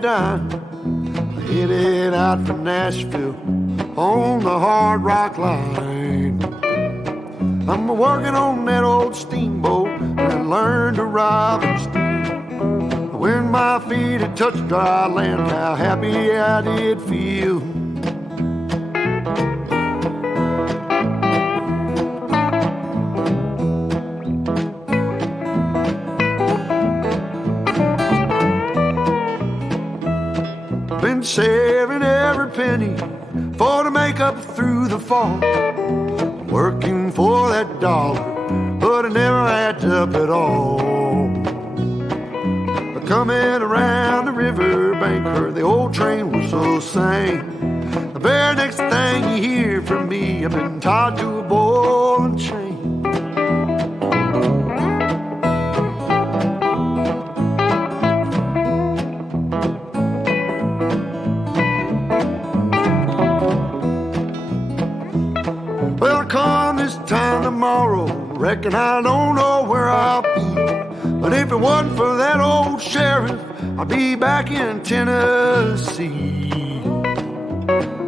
dime, headed out for Nashville on the Hard Rock Line. I'm working on that old steamboat and I learned to rob and steal. When my feet had touched dry land, how happy I did feel. Been saving every penny for to make up through the fall. Working for that dollar, but it never adds up at all. But coming around the riverbank, heard the old train whistle sang. The very next thing you hear from me, I've been tied to a ball and chain. Time tomorrow, reckon I don't know where I'll be. But if it wasn't for that old sheriff, I'd be back in Tennessee,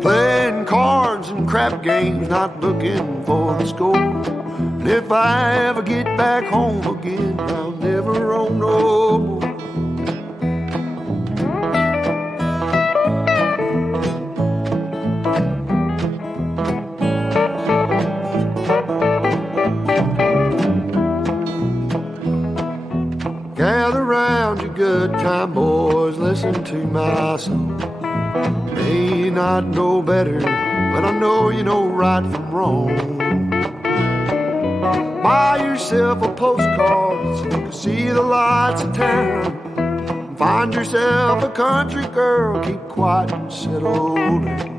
playing cards and crap games, not looking for the score. And if I ever get back home again, I'll never own no more. Gather round, you good time boys, listen to my song. May not know better, but I know you know right from wrong. Buy yourself a postcard so you can see the lights of town. Find yourself a country girl, keep quiet and settle down.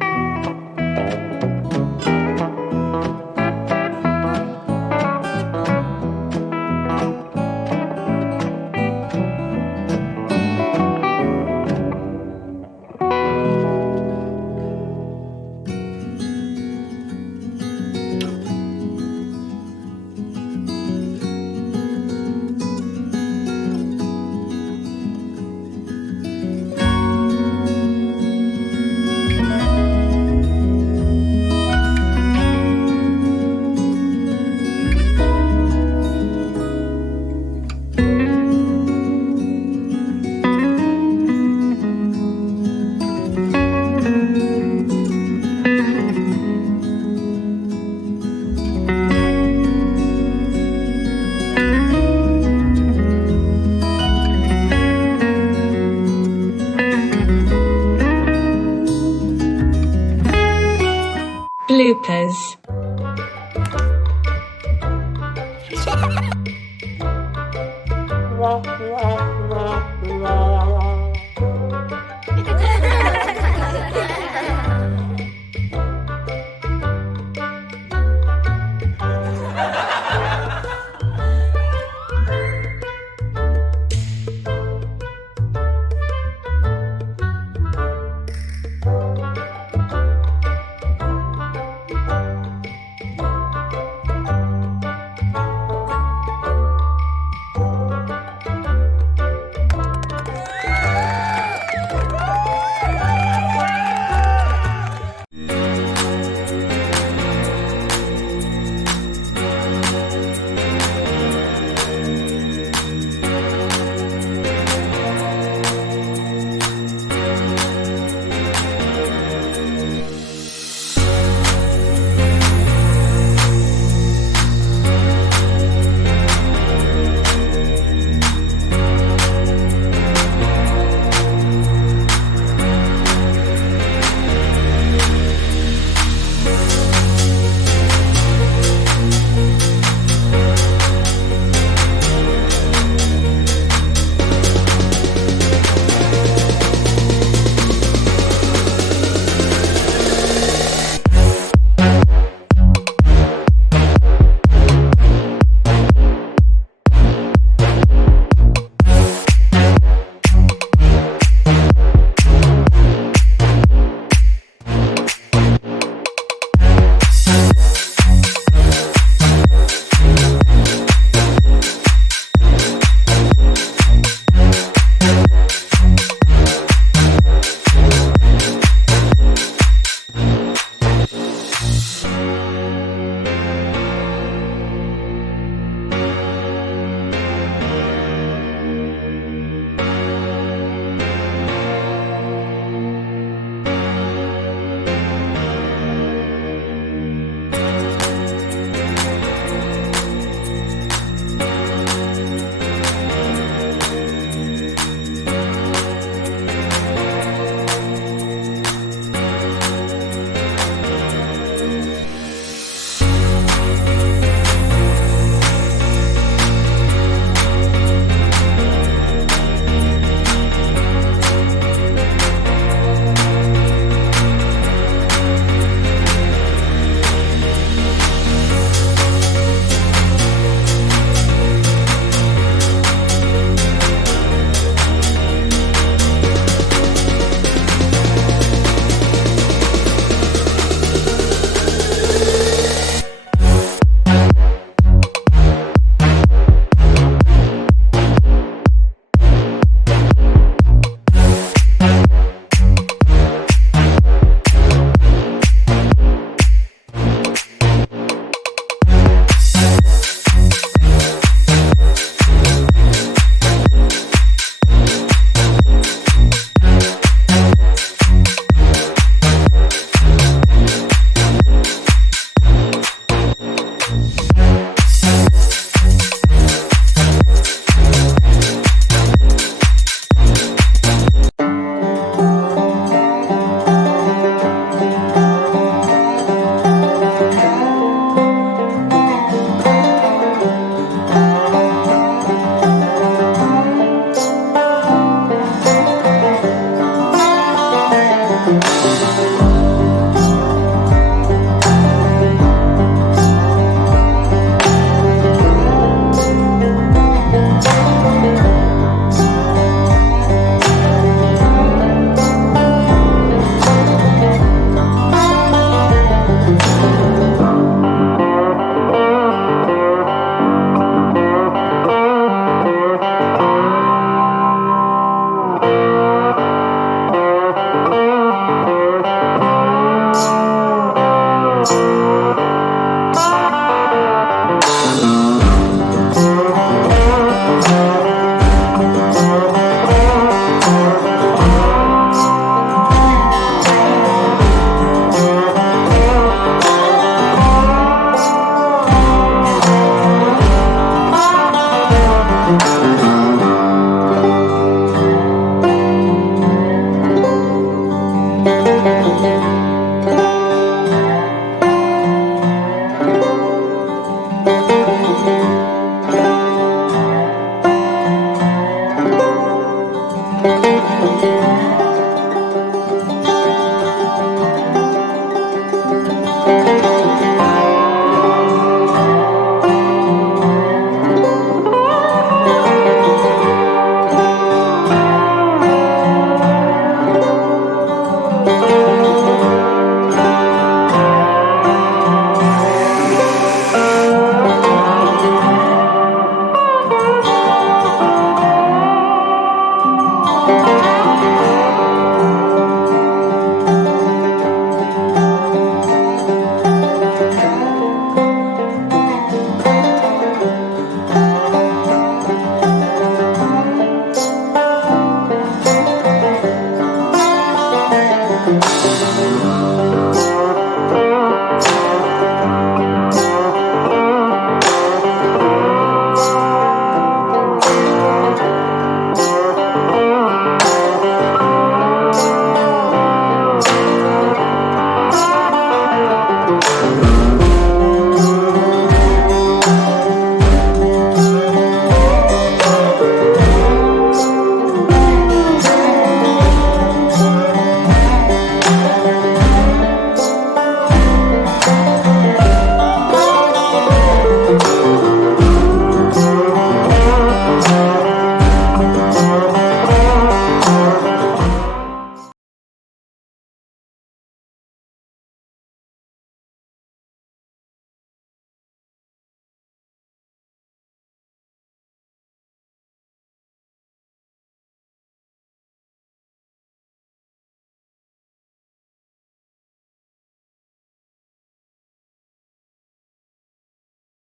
Bloopers.